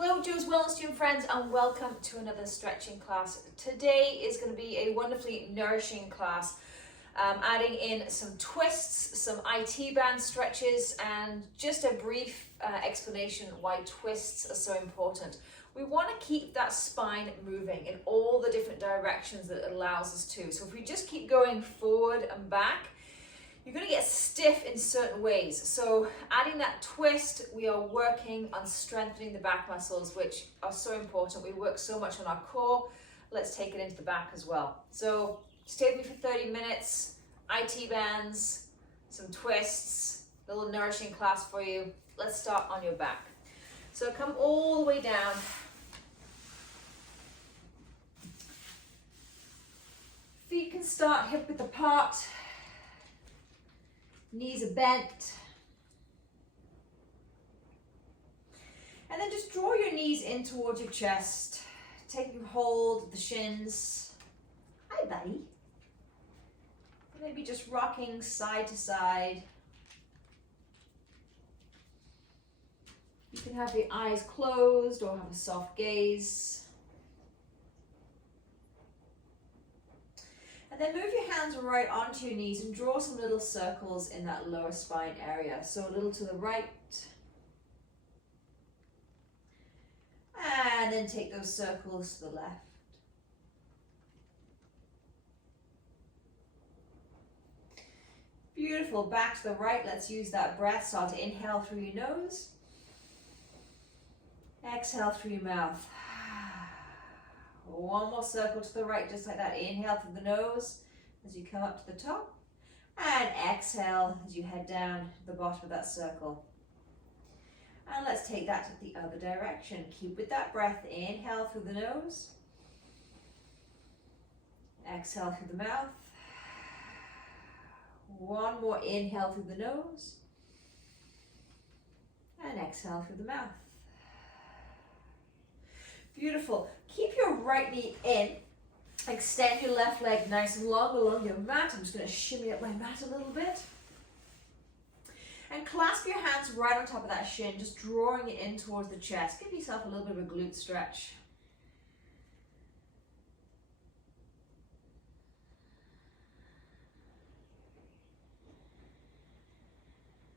Hello Joe's Wellness Gym friends, and welcome to another stretching class. Today is going to be a wonderfully nourishing class, adding in some twists, some IT band stretches, and just a brief explanation why twists are so important. We want to keep that spine moving in all the different directions that it allows us to. So if we just keep going forward and back, you're going to get stiff in certain ways. So adding that twist, we are working on strengthening the back muscles, which are so important. We work so much on our core. Let's take it into the back as well. So stay with me for 30 minutes, IT bands, some twists, a little nourishing class for you. Let's start on your back. So come all the way down. Feet can start hip width apart. Knees are bent. And then just draw your knees in towards your chest, taking hold of the shins. Hi, buddy. Maybe just rocking side to side. You can have the eyes closed or have a soft gaze. And then move your hands right onto your knees and draw some little circles in that lower spine area. So a little to the right. And then take those circles to the left. Beautiful. Back to the right. Let's use that breath. Start to inhale through your nose. Exhale through your mouth. One more circle to the right, just like that. Inhale through the nose as you come up to the top. And exhale as you head down to the bottom of that circle. And let's take that to the other direction. Keep with that breath. Inhale through the nose. Exhale through the mouth. One more inhale through the nose. And exhale through the mouth. Beautiful. Keep your right knee in. Extend your left leg nice and long along your mat. I'm just going to shimmy up my mat a little bit. And clasp your hands right on top of that shin, just drawing it in towards the chest. Give yourself a little bit of a glute stretch.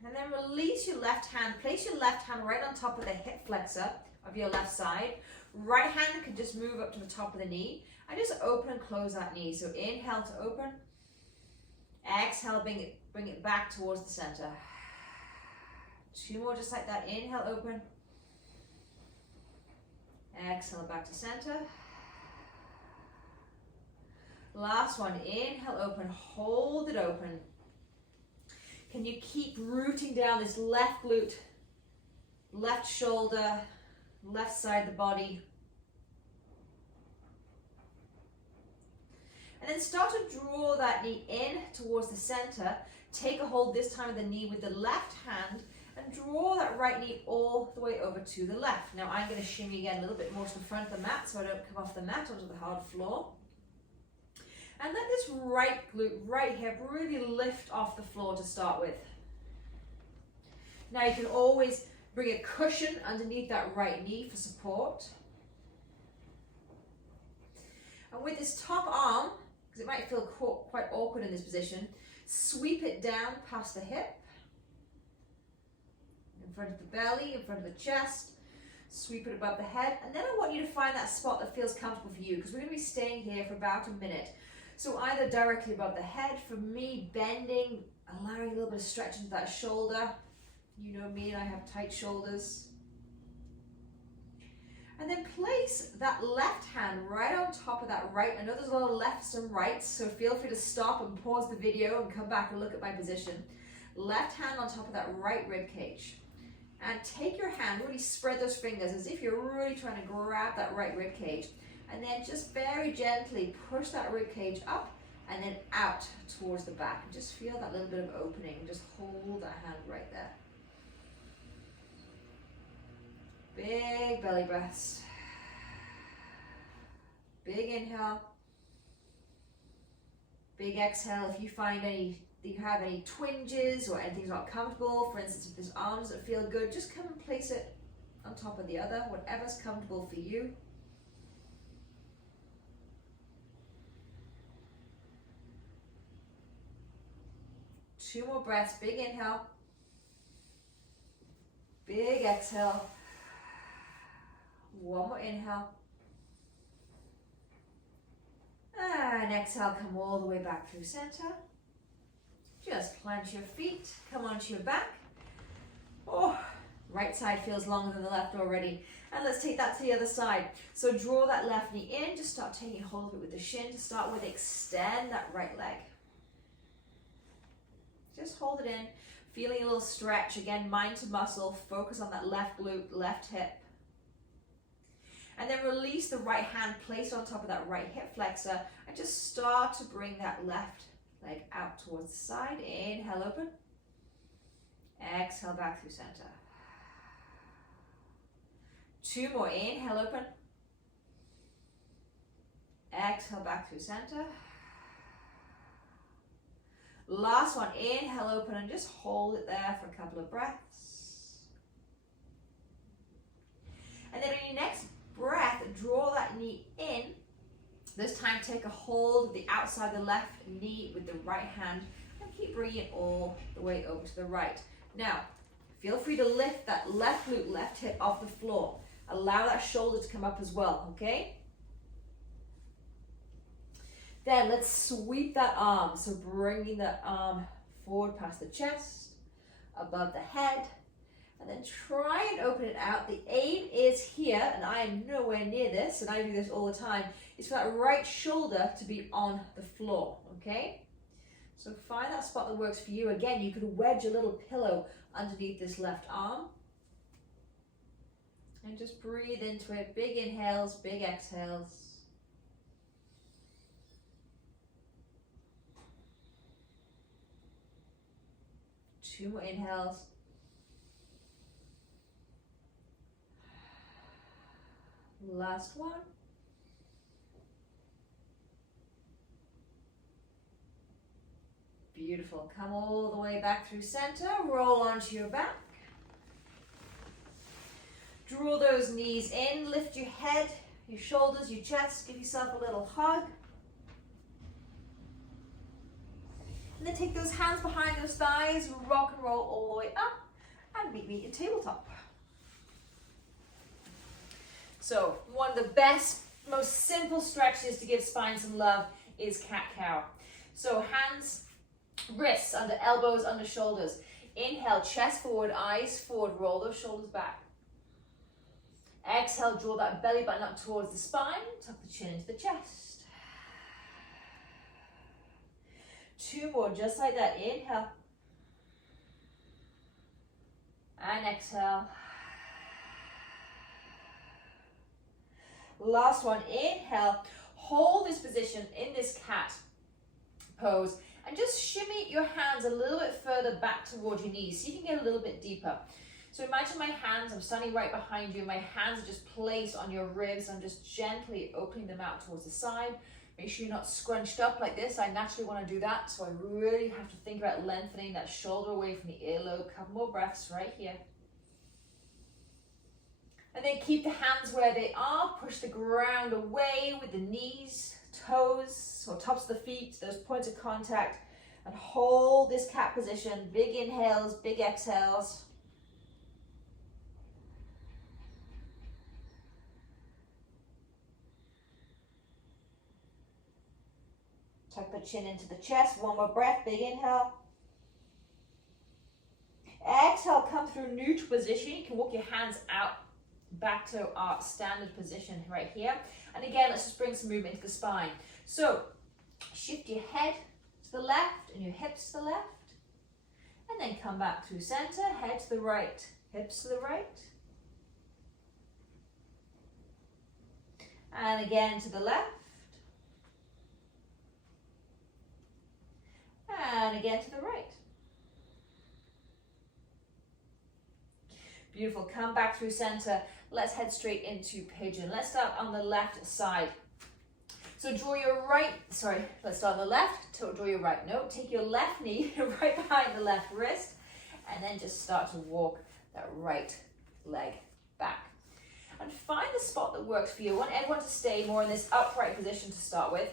And then release your left hand. Place your left hand right on top of the hip flexor of your left side. Right hand can just move up to the top of the knee. And just open and close that knee. So inhale to open. Exhale, bring it back towards the center. Two more just like that. Inhale, open. Exhale, back to center. Last one. Inhale, open. Hold it open. Can you keep rooting down this left glute, left shoulder, left side of the body? And then start to draw that knee in towards the center. Take a hold this time of the knee with the left hand and draw that right knee all the way over to the left. Now I'm going to shimmy again a little bit more to the front of the mat so I don't come off the mat onto the hard floor. And let this right glute, right hip really lift off the floor to start with. Now you can always bring a cushion underneath that right knee for support. And with this top arm, because it might feel quite awkward in this position, sweep it down past the hip, in front of the belly, in front of the chest, sweep it above the head, and then I want you to find that spot that feels comfortable for you, because we're going to be staying here for about a minute. So either directly above the head, for me, bending, allowing a little bit of stretch into that shoulder. You know me, and I have tight shoulders. And then place that left hand right on top of that right. I know there's a lot of lefts and rights, so feel free to stop and pause the video and come back and look at my position. Left hand on top of that right rib cage. And take your hand, really spread those fingers as if you're really trying to grab that right rib cage. And then just very gently push that rib cage up and then out towards the back. And just feel that little bit of opening. Just hold that hand right there. Big belly breaths. Big inhale. Big exhale. If you find you have any twinges or anything's not comfortable, for instance, if this arm doesn't feel good, just come and place it on top of the other, whatever's comfortable for you. Two more breaths, big inhale, big exhale. One more inhale. And exhale, come all the way back through center. Just plant your feet, come onto your back. Oh, right side feels longer than the left already. And let's take that to the other side. So draw that left knee in, just start taking hold of it with the shin. To start with, extend that right leg. Just hold it in, feeling a little stretch. Again, mind to muscle, focus on that left glute, left hip. And then release the right hand, place it on top of that right hip flexor, and just start to bring that left leg out towards the side. Inhale, open. Exhale, back through center. Two more, inhale, open. Exhale, back through center. Last one, inhale, open, and just hold it there for a couple of breaths. And then on your next breath, draw that knee in. This time, take a hold of the outside of the left knee with the right hand, and keep bringing it all the way over to the right. Now, feel free to lift that left glute, left hip off the floor. Allow that shoulder to come up as well, okay? Then let's sweep that arm. So bringing that arm forward past the chest, above the head, and then try and open it out. The aim is here, and I am nowhere near this, and I do this all the time, is for that right shoulder to be on the floor, okay? So find that spot that works for you. Again, you could wedge a little pillow underneath this left arm. And just breathe into it. Big inhales, big exhales. Two more inhales. Last one. Beautiful. Come all the way back through center. Roll onto your back. Draw those knees in. Lift your head, your shoulders, your chest. Give yourself a little hug. And then take those hands behind those thighs. Rock and roll all the way up. And meet me in tabletop. So one of the best, most simple stretches to give spine some love is cat-cow. So hands, wrists under elbows, under shoulders. Inhale, chest forward, eyes forward, roll those shoulders back. Exhale, draw that belly button up towards the spine, tuck the chin into the chest. Two more, just like that. Inhale. And exhale. Last one, inhale. Hold this position in this cat pose and just shimmy your hands a little bit further back towards your knees so you can get a little bit deeper. So imagine my hands, I'm standing right behind you, my hands are just placed on your ribs. I'm just gently opening them out towards the side. Make sure you're not scrunched up like this. I naturally want to do that, so I really have to think about lengthening that shoulder away from the earlobe. Couple more breaths right here. And then keep the hands where they are. Push the ground away with the knees, toes, or tops of the feet, those points of contact. And hold this cat position. Big inhales, big exhales. Tuck the chin into the chest. One more breath. Big inhale. Exhale, come through neutral position. You can walk your hands out back to our standard position right here. And again, let's just bring some movement into the spine. So shift your head to the left and your hips to the left. And then come back through center, head to the right, hips to the right. And again to the left. And again to the right. Beautiful. Come back through center. Let's head straight into pigeon. Let's start on the left side. So draw your right, let's start on the left, draw your right. No, take your left knee right behind the left wrist, and then just start to walk that right leg back. And find the spot that works for you. I want everyone to stay more in this upright position to start with.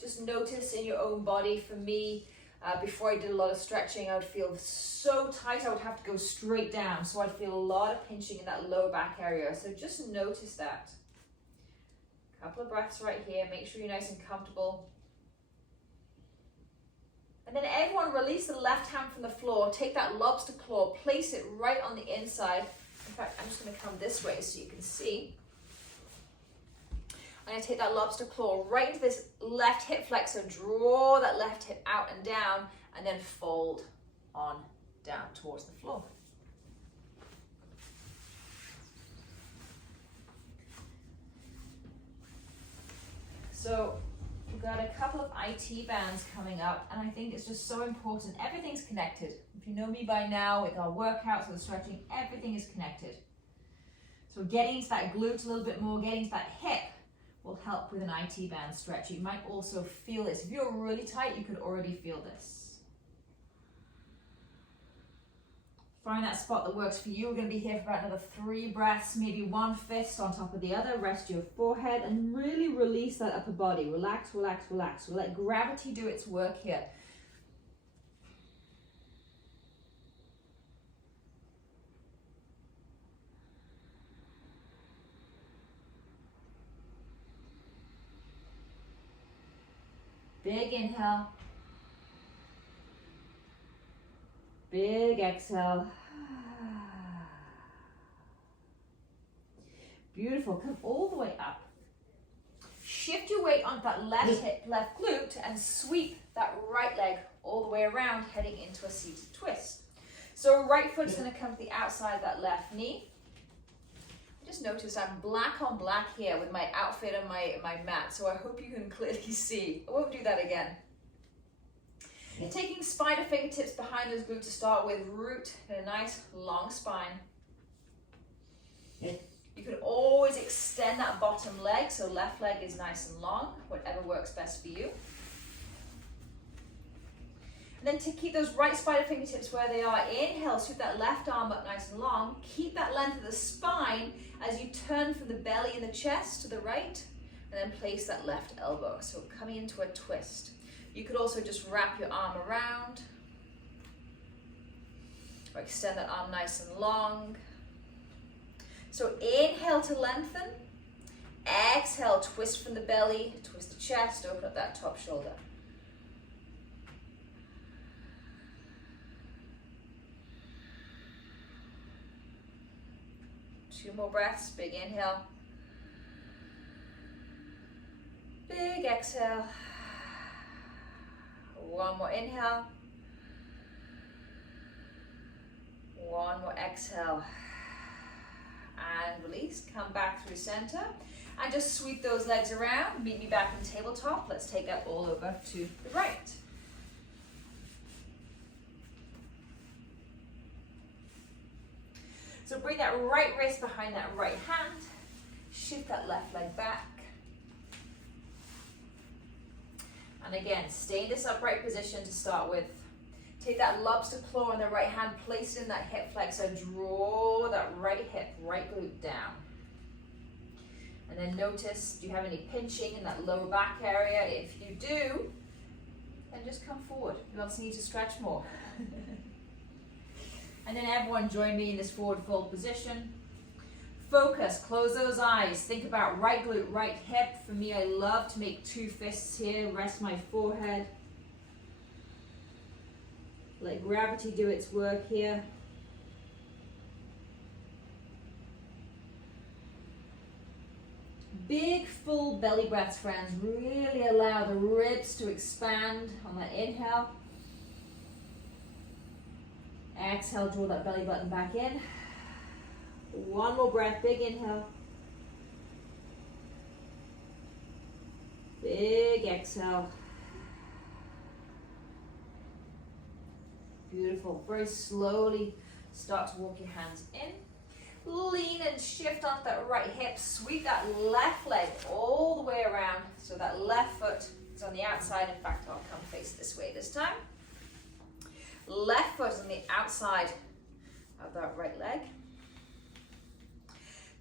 Just notice in your own body. For me, before I did a lot of stretching, I would feel so tight I would have to go straight down. So I'd feel a lot of pinching in that lower back area. So just notice that. Couple of breaths right here. Make sure you're nice and comfortable. And then everyone release the left hand from the floor. Take that lobster claw, place it right on the inside. In fact, I'm just going to come this way so you can see. I'm going to take that lobster claw right into this left hip flexor, draw that left hip out and down, and then fold on down towards the floor. So we've got a couple of IT bands coming up, and I think it's just so important. Everything's connected. If you know me by now, with our workouts, with stretching, everything is connected. So getting into that glute a little bit more, getting to that hip will help with an IT band stretch. You might also feel this. If you're really tight, you could already feel this. Find that spot that works for you. We're going to be here for about another 3 breaths, maybe one fist on top of the other. Rest your forehead and really release that upper body. Relax, relax, relax. We'll let gravity do its work here. Big inhale. Big exhale. Beautiful. Come all the way up. Shift your weight onto that left hip, left glute, and sweep that right leg all the way around, heading into a seated twist. So right foot's going to come to the outside of that left knee. Just notice I'm black on black here with my outfit and my mat, so I hope you can clearly see. I won't do that again. Taking spider fingertips behind those glutes to start with, root in a nice long spine. You can always extend that bottom leg, so left leg is nice and long, whatever works best for you. And then to keep those right spider fingertips where they are, inhale, sweep that left arm up nice and long. Keep that length of the spine as you turn from the belly and the chest to the right, and then place that left elbow. So coming into a twist. You could also just wrap your arm around, or extend that arm nice and long. So inhale to lengthen, exhale, twist from the belly, twist the chest, open up that top shoulder. Two more breaths, big inhale, big exhale. One more inhale, one more exhale, and release. Come back through center and just sweep those legs around. Meet me back in tabletop. Let's take that all over to the right. So bring that right wrist behind that right hand, shift that left leg back. And again, stay in this upright position to start with. Take that lobster claw on the right hand, place it in that hip flexor, draw that right hip, right glute down. And then notice, do you have any pinching in that lower back area? If you do, then just come forward. You also need to stretch more. And then everyone join me in this forward fold position. Focus, close those eyes. Think about right glute, right hip. For me, I love to make 2 fists here. Rest my forehead. Let gravity do its work here. Big full belly breaths, friends. Really allow the ribs to expand on that inhale. Exhale, draw that belly button back in. One more breath, big inhale. Big exhale. Beautiful. Very slowly start to walk your hands in. Lean and shift off that right hip. Sweep that left leg all the way around. So that left foot is on the outside. In fact, I'll come face this way this time. Left foot on the outside of that right leg.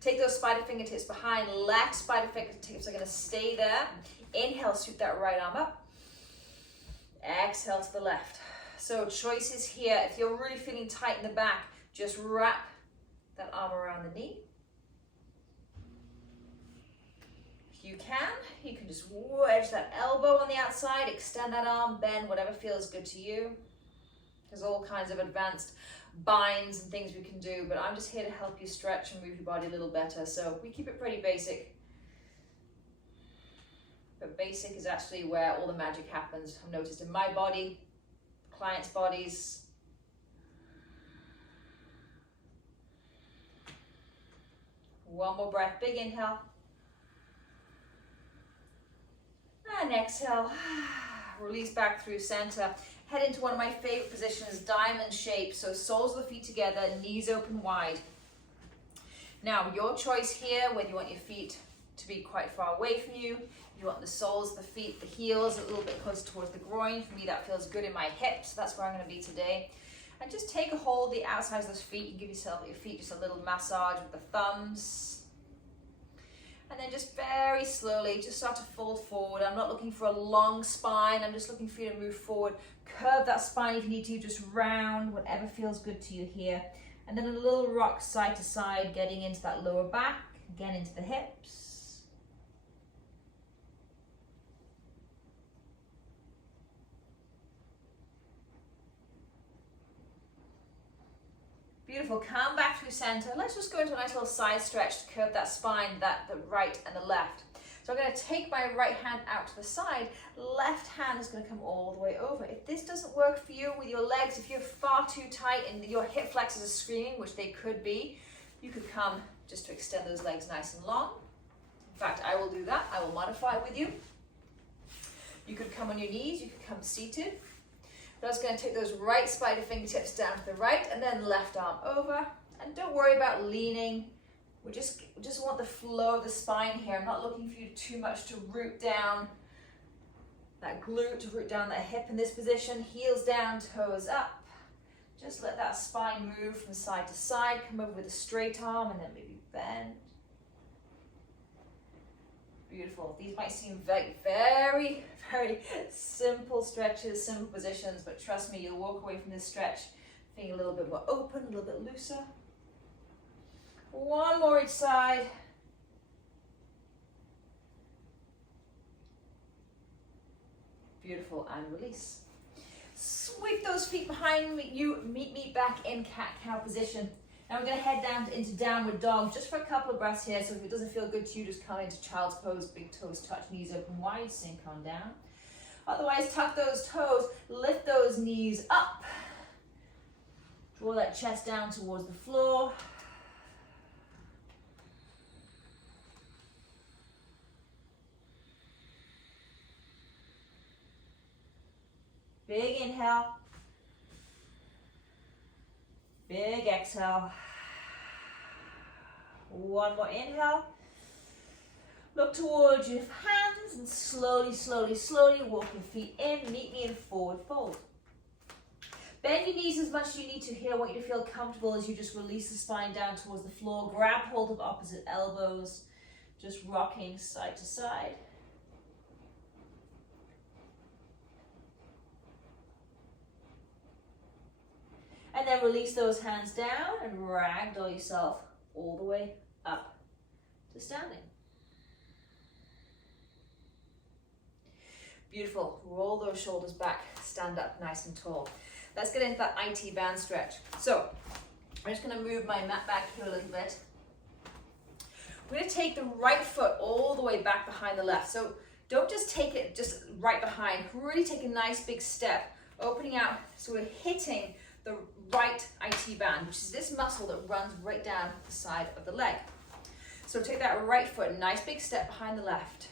Take those spider fingertips behind. Left spider fingertips are going to stay there. Inhale, sweep that right arm up. Exhale to the left. So choices here. If you're really feeling tight in the back, just wrap that arm around the knee. If you can just wedge that elbow on the outside, extend that arm, bend, whatever feels good to you. There's all kinds of advanced binds and things we can do, but I'm just here to help you stretch and move your body a little better. So we keep it pretty basic. But basic is actually where all the magic happens. I've noticed in my body, clients' bodies. One more breath, big inhale. And exhale. Release back through center. Head into one of my favorite positions, diamond shape. So soles of the feet together, knees open wide. Now, your choice here, whether you want your feet to be quite far away from you, you want the soles of the feet, the heels a little bit closer towards the groin. For me, that feels good in my hips. That's where I'm going to be today. And just take a hold of the outsides of those feet and give yourself, your feet, just a little massage with the thumbs. And then just very slowly, just start to fold forward. I'm not looking for a long spine. I'm just looking for you to move forward. Curve that spine if you need to, just round, whatever feels good to you here. And then a little rock side to side, getting into that lower back, again into the hips. Beautiful, come back through center. Let's just go into a nice little side stretch to curve that spine, the right and the left. So I'm going to take my right hand out to the side, left hand is going to come all the way over. If this doesn't work for you with your legs, if you're far too tight and your hip flexors are screaming, which they could be, you could come just to extend those legs nice and long. In fact, I will do that. I will modify it with you. You could come on your knees, you could come seated. I'm just going to take those right spider fingertips down to the right and then left arm over. And don't worry about leaning. We just want the flow of the spine here. I'm not looking for you too much to root down that glute, to root down that hip in this position. Heels down, toes up. Just let that spine move from side to side. Come over with a straight arm and then maybe bend. Beautiful. These might seem very, very, very simple stretches, simple positions, but trust me, you'll walk away from this stretch feeling a little bit more open, a little bit looser. One more each side. Beautiful, and release. Sweep those feet behind you, meet me back in cat-cow position. Now we're going to head down into downward dog just for a couple of breaths here. So if it doesn't feel good to you, just come into child's pose, big toes touch, knees open wide, sink on down. Otherwise, tuck those toes, lift those knees up. Draw that chest down towards the floor. Big inhale. Big exhale. One more inhale. Look towards your hands and slowly, slowly, slowly walk your feet in. Meet me in forward fold. Bend your knees as much as you need to here. I want you to feel comfortable as you just release the spine down towards the floor. Grab hold of opposite elbows. Just rocking side to side. And then release those hands down and ragdoll yourself all the way up to standing. Beautiful. Roll those shoulders back. Stand up nice and tall. Let's get into that IT band stretch. So I'm just going to move my mat back here a little bit. We're going to take the right foot all the way back behind the left. So don't just take it just right behind. Really take a nice big step, opening out. So we're hitting the right IT band, which is this muscle that runs right down the side of the leg. So take that right foot, nice big step behind the left.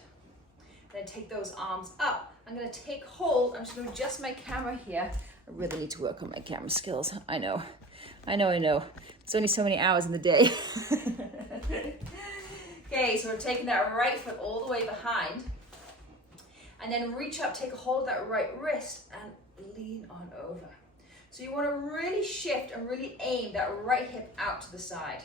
Then take those arms up. I'm going to take hold. I'm just going to adjust my camera here. I really need to work on my camera skills. I know. It's only so many hours in the day. Okay, so we're taking that right foot all the way behind. And then reach up, take a hold of that right wrist and lean on over. So you want to really shift and really aim that right hip out to the side.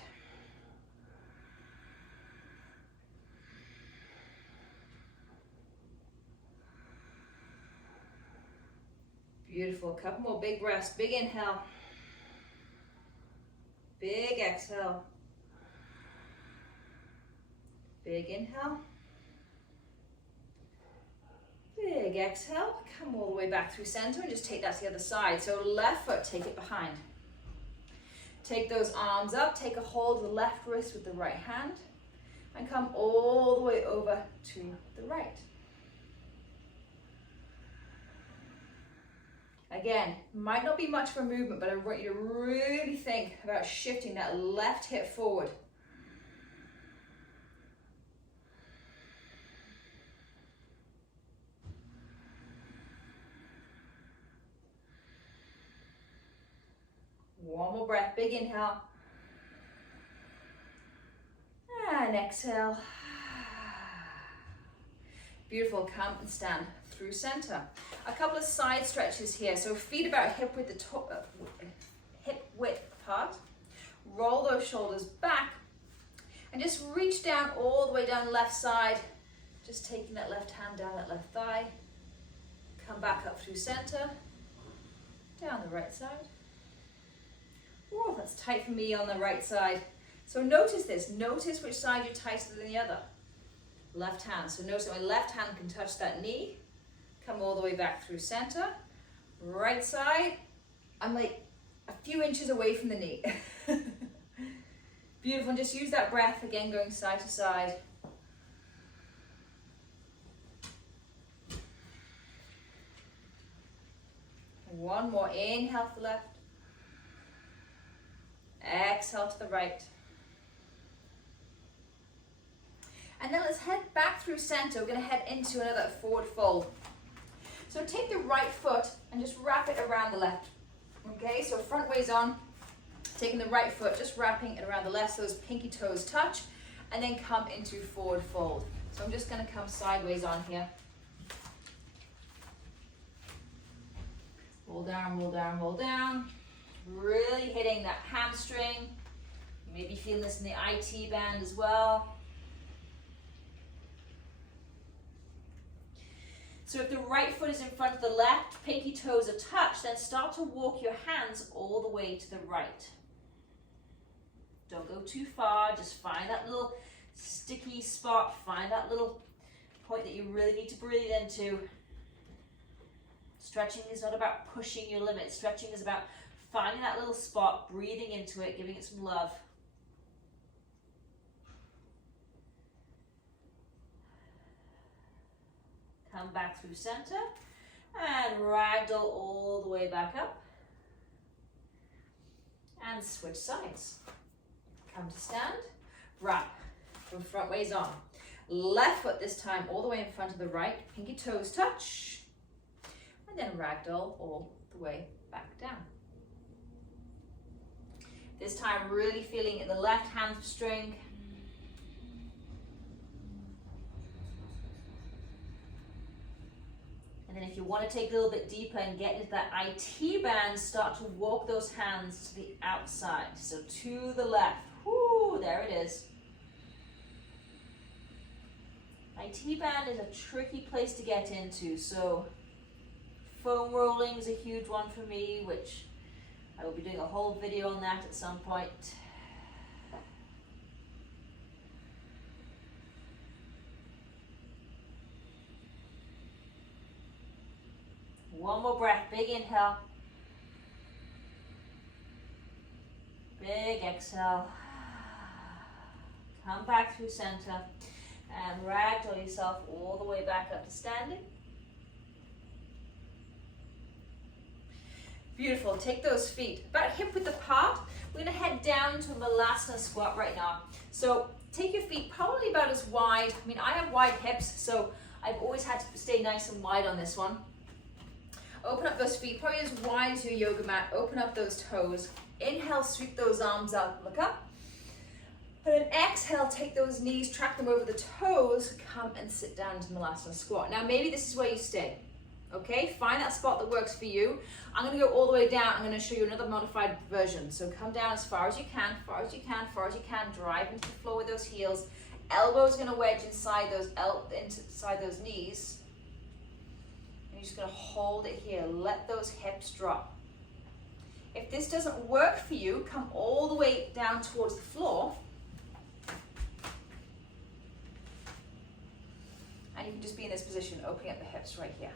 Beautiful. Couple more big breaths. Big inhale. Big exhale. Big inhale. Big exhale. Come all the way back through center and just take that to the other side. So left foot, take it behind. Take those arms up. Take a hold of the left wrist with the right hand. And come all the way over to the right. Again, might not be much of a movement, but I want you to really think about shifting that left hip forward. One more breath, big inhale. And exhale. Beautiful, come and stand through center. A couple of side stretches here. So feet about hip width apart. Roll those shoulders back and just reach down all the way down left side. Just taking that left hand down that left thigh. Come back up through center. Down the right side. Oh, that's tight for me on the right side. So notice this. Notice which side you're tighter than the other. Left hand. So notice that my left hand can touch that knee. Come all the way back through center. Right side, I'm like a few inches away from the knee. Beautiful. And just use that breath again, going side to side. One more. Inhale to the left. Exhale to the right. And then let's head back through center. We're going to head into another forward fold. So take the right foot and just wrap it around the left. Okay, so front ways on. Taking the right foot, just wrapping it around the left so those pinky toes touch. And then come into forward fold. So I'm just going to come sideways on here. Roll down, roll down, roll down. Really hitting that hamstring. You may be feeling this in the IT band as well. So if the right foot is in front of the left, pinky toes are touched, then start to walk your hands all the way to the right. Don't go too far, just find that little sticky spot, find that little point that you really need to breathe into. Stretching is not about pushing your limits. Stretching is about finding that little spot, breathing into it, giving it some love. Come back through center and ragdoll all the way back up. And switch sides. Come to stand, wrap from front ways on. Left foot this time all the way in front of the right, pinky toes touch. And then ragdoll all the way back down. This time really feeling in the left hamstring. And then if you want to take a little bit deeper and get into that IT band, start to walk those hands to the outside. So to the left. Whoo, there it is. IT band is a tricky place to get into. So foam rolling is a huge one for me, which I will be doing a whole video on that at some point. One more breath, big inhale. Big exhale. Come back through center and ragdoll yourself all the way back up to standing. Beautiful, take those feet about hip width apart. We're gonna head down to a Malasana squat right now. So take your feet probably about as wide. I mean, I have wide hips, so I've always had to stay nice and wide on this one. Open up those feet, probably as wide as your yoga mat. Open up those toes. Inhale, sweep those arms up, look up. And then exhale, take those knees, track them over the toes, come and sit down into Malasana squat. Now maybe this is where you stay, okay? Find that spot that works for you. I'm gonna go all the way down. I'm gonna show you another modified version. So come down as far as you can, far as you can, far as you can. Drive into the floor with those heels. Elbows gonna wedge inside those knees. you're just going to hold it here. Let those hips drop. If this doesn't work for you, come all the way down towards the floor. And you can just be in this position, opening up the hips right here.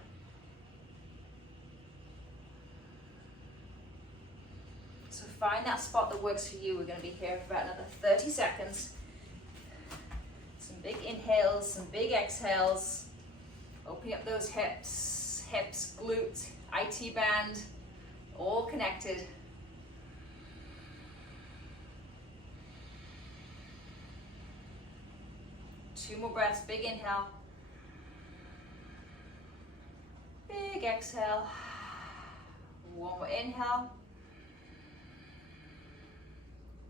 So find that spot that works for you. We're going to be here for about another 30 seconds. Some big inhales, some big exhales. Opening up those hips, glutes, IT band, all connected. Two more breaths, big inhale. Big exhale. One more inhale.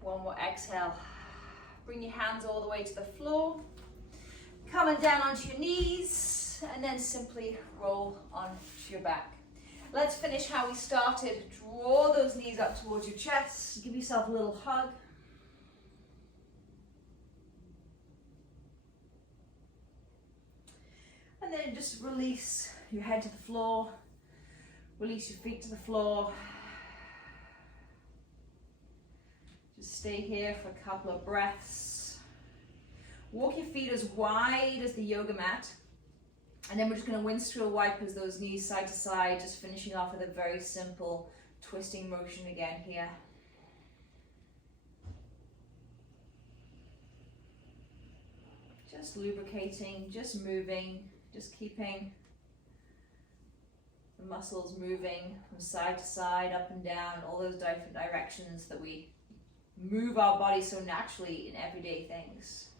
One more exhale. Bring your hands all the way to the floor. Coming down onto your knees, and then simply roll onto your back. Let's finish how we started. Draw those knees up towards your chest. Give yourself a little hug. And then just release your head to the floor. Release your feet to the floor. Just stay here for a couple of breaths. Walk your feet as wide as the yoga mat. And then we're just going to windscreen wipers those knees side to side, just finishing off with a very simple twisting motion again here. Just lubricating, just moving, just keeping the muscles moving from side to side, up and down, all those different directions that we move our body so naturally in everyday things.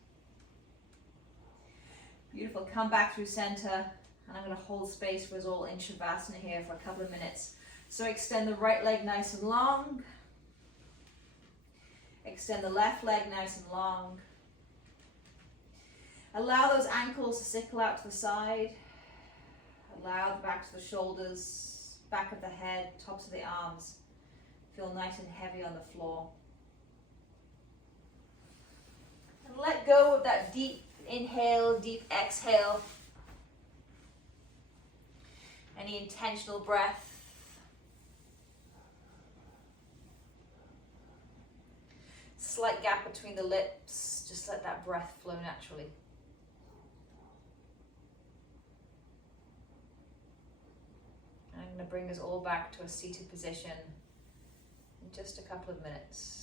Beautiful. Come back through center, and I'm going to hold space for us all in Shavasana here for a couple of minutes. So extend the right leg nice and long. Extend the left leg nice and long. Allow those ankles to sickle out to the side. Allow the back to the shoulders, back of the head, tops of the arms. Feel nice and heavy on the floor. And let go of that deep inhale, deep exhale. Any intentional breath. Slight gap between the lips. Just let that breath flow naturally. And I'm going to bring us all back to a seated position in just a couple of minutes.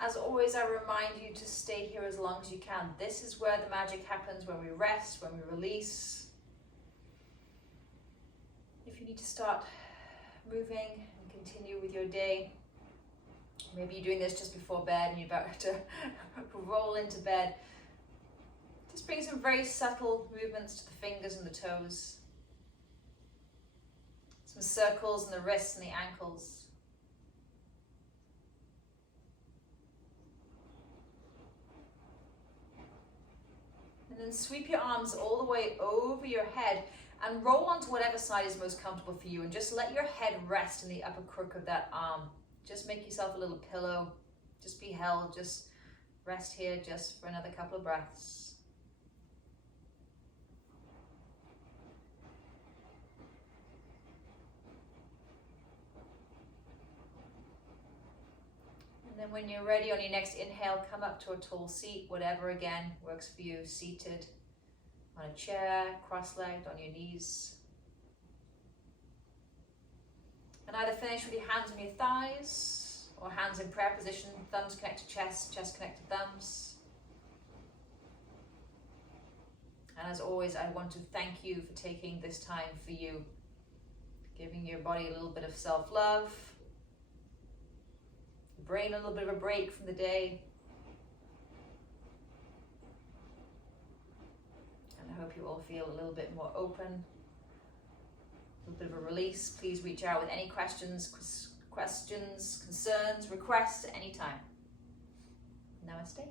As always, I remind you to stay here as long as you can. This is where the magic happens, when we rest, when we release. If you need to start moving and continue with your day, maybe you're doing this just before bed and you're about to roll into bed, just bring some very subtle movements to the fingers and the toes. Some circles in the wrists and the ankles. And then sweep your arms all the way over your head and roll onto whatever side is most comfortable for you, and just let your head rest in the upper crook of that arm. Just make yourself a little pillow. Just be held. Just rest here just for another couple of breaths. And then when you're ready, on your next inhale, come up to a tall seat, whatever again works for you, seated on a chair, cross-legged on your knees. And either finish with your hands on your thighs, or hands in prayer position, thumbs connect to chest, chest connect to thumbs. And as always, I want to thank you for taking this time for you, giving your body a little bit of self-love, brain a little bit of a break from the day. And I hope you all feel a little bit more open, a little bit of a release. Please reach out with any questions, concerns, requests at any time. Namaste.